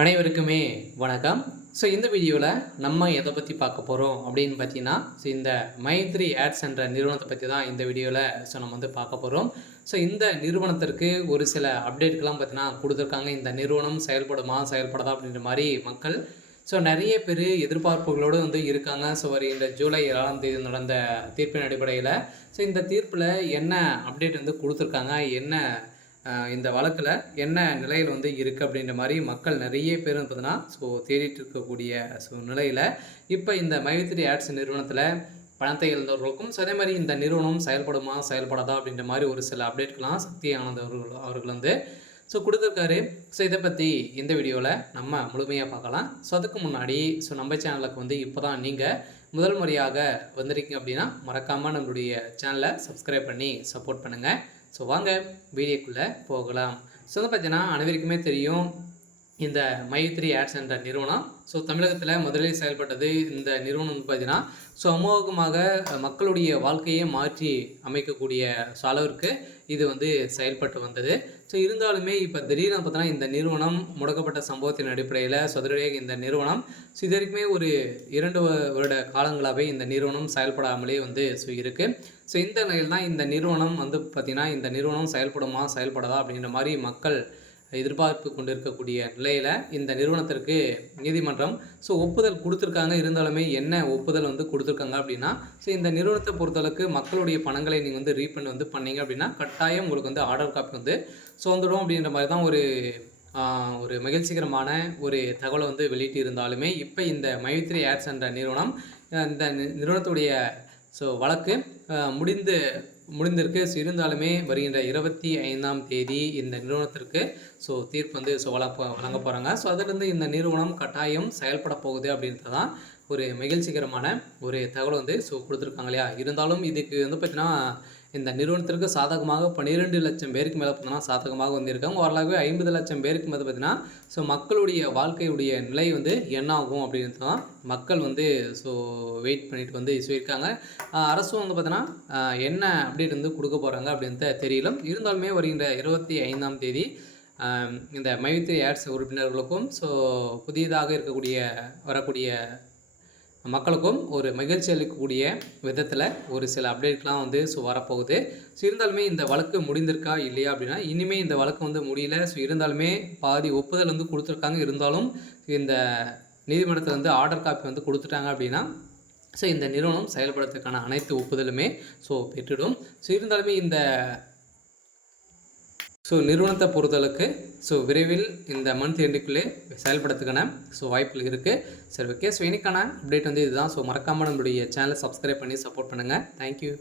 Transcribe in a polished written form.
அனைவருக்குமே வணக்கம். இந்த வீடியோவில் நம்ம எதை பற்றி பார்க்க போகிறோம் அப்படின்னு பார்த்தீங்கன்னா, இந்த மைத்ரி ஆட்ஸ் என்ற நிறுவனத்தை பற்றி தான் இந்த வீடியோவில் நம்ம வந்து பார்க்க போகிறோம். இந்த நிறுவனத்திற்கு ஒரு சில அப்டேட்கள்லாம் பார்த்தீங்கன்னா கொடுத்துருக்காங்க. இந்த நிறுவனம் செயல்படுமா செயல்படாதா அப்படின்ற மாதிரி மக்கள் நிறைய பேர் எதிர்பார்ப்புகளோடு வந்து இருக்காங்க. வருகின்ற ஜூலை 7ஆம் தேதி நடந்த தீர்ப்பின் அடிப்படையில் இந்த தீர்ப்பில் என்ன அப்டேட் வந்து கொடுத்துருக்காங்க, என்ன இந்த வழக்கில் என்ன நிலையில் வந்து இருக்குது அப்படின்ற மாதிரி மக்கள் நிறைய பேர் பார்த்தீங்கன்னா தேடிட்டு இருக்கக்கூடிய நிலையில் இப்போ இந்த மைத்ரி ஆட்ஸ் நிறுவனத்தில் பணத்தை இழந்தவர்களுக்கும் அதே மாதிரி இந்த நிறுவனம் செயல்படுமா செயல்படாதா அப்படின்ற மாதிரி ஒரு சில அப்டேட்கள்லாம் சக்தி ஆனந்த் அவர்கள் வந்து கொடுத்துருக்காரு. இதை பற்றி இந்த வீடியோவில் நம்ம முழுமையாக பார்க்கலாம். அதுக்கு முன்னாடி நம்ம சேனலுக்கு வந்து இப்போ தான் நீங்கள் முதல் முறையாக வந்திருக்கீங்க அப்படின்னா மறக்காமல் நம்மளுடைய சேனலை சப்ஸ்கிரைப் பண்ணி சப்போர்ட் பண்ணுங்கள். வாங்க வீடியோக்குள்ளே போகலாம். வந்து பார்த்தீங்கன்னா அனைவருக்குமே தெரியும், இந்த மைத்ரி ஆட்ஸ் என்ற நிறுவனம் தமிழகத்தில் முதலில் செயல்பட்டது. இந்த நிறுவனம் வந்து பார்த்தீங்கன்னா அமோகமாக மக்களுடைய வாழ்க்கையை மாற்றி அமைக்கக்கூடிய அளவிற்கு இது வந்து செயல்பட்டு வந்தது. இருந்தாலுமே இப்போ திடீர்னு பார்த்தோன்னா இந்த நிறுவனம் முடக்கப்பட்ட சம்பவத்தின் அடிப்படையில் சதுரடியாக இந்த நிறுவனம் இது வரைக்குமே ஒரு 2 வருட காலங்களாகவே இந்த நிறுவனம் செயல்படாமலே வந்து இருக்குது. இந்த நிலையில் தான் இந்த நிறுவனம் வந்து பார்த்திங்கன்னா இந்த நிறுவனம் செயல்படுமா செயல்படாதா அப்படின்ற மாதிரி மக்கள் எதிர்பார்ப்பு கொண்டு இருக்கக்கூடிய நிலையில் இந்த நிறுவனத்திற்கு நீதிமன்றம் ஒப்புதல் கொடுத்துருக்காங்க. இருந்தாலுமே என்ன ஒப்புதல் வந்து கொடுத்துருக்காங்க அப்படின்னா, இந்த நிறுவனத்தை பொறுத்தளவுக்கு மக்களுடைய பணங்களை நீங்கள் வந்து ரீஃபண்ட் வந்து பண்ணீங்க அப்படின்னா கட்டாயம் உங்களுக்கு வந்து ஆர்டர் காப்பி வந்து வந்துடும் அப்படின்ற மாதிரி தான் ஒரு மகிழ்ச்சிகரமான ஒரு தகவலை வந்து வெளியிட்டு இருந்தாலுமே இப்போ இந்த மைத்ரி ஆட்ஸ் என்ற நிறுவனம் இந்த நிறுவனத்துடைய வழக்கு முடிந்திருக்கு. இருந்தாலுமே வருகின்ற 25ஆம் தேதி இந்த நிறுவனத்திற்கு தீர்ப்பு வந்து வழங்க போகிறாங்க. அதிலிருந்து இந்த நிறுவனம் கட்டாயம் செயல்பட போகுது அப்படின்றது தான் ஒரு மகிழ்ச்சிகரமான ஒரு தகவல் வந்து கொடுத்துருக்காங்க இல்லையா. இருந்தாலும் இதுக்கு வந்து பார்த்திங்கன்னா இந்த நிறுவனத்திற்கு சாதகமாக 12 லட்சம் பேருக்கு மேலே பார்த்தீங்கன்னா சாதகமாக வந்திருக்காங்க. ஓரளவு 50 லட்சம் பேருக்கு மேலே பார்த்திங்கன்னா மக்களுடைய வாழ்க்கையுடைய நிலை வந்து என்ன ஆகும் அப்படின்றது தான் மக்கள் வந்து வெயிட் பண்ணிட்டு வந்து சொல்லியிருக்காங்க. அரசும் வந்து பார்த்தீங்கன்னா என்ன அப்டேட் வந்து கொடுக்க போகிறாங்க அப்படின்றது தெரியல. இருந்தாலுமே வருகின்ற 25ஆம் தேதி இந்த மைத்ரி ஆட்ஸ் உறுப்பினர்களுக்கும் புதியதாக வரக்கூடிய மக்களுக்கும் ஒரு மகிழ்ச்சி அளிக்கக்கூடிய விதத்தில் ஒரு சில அப்டேட்லாம் வந்து வரப்போகுது. இருந்தாலுமே இந்த வழக்கு முடிந்திருக்கா இல்லையா அப்படின்னா, இனிமேல் இந்த வழக்கு வந்து முடியல. இருந்தாலுமே பாதி ஒப்புதல் வந்து கொடுத்துருக்காங்க. இருந்தாலும் இந்த நீதிமன்றத்தில் வந்து ஆர்டர் காப்பி வந்து கொடுத்துட்டாங்க அப்படின்னா இந்த நிறுவனம் செயல்படுறதுக்கான அனைத்து ஒப்புதலுமே பெற்றுடும். இருந்தாலுமே இந்த நிறுவனத்தை பொறுத்தளவுக்கு விரைவில் இந்த மந்த் எண்டுக்குள்ளே செயல்படுறதுக்கான வாய்ப்புகள் இருக்குது. ஓகே. இன்னைக்கான அப்டேட் வந்து இதுதான். மறக்காமல் நம்மளுடைய சேனலை சப்ஸ்கிரைப் பண்ணி சப்போர்ட் பண்ணுங்கள். தேங்க்யூ.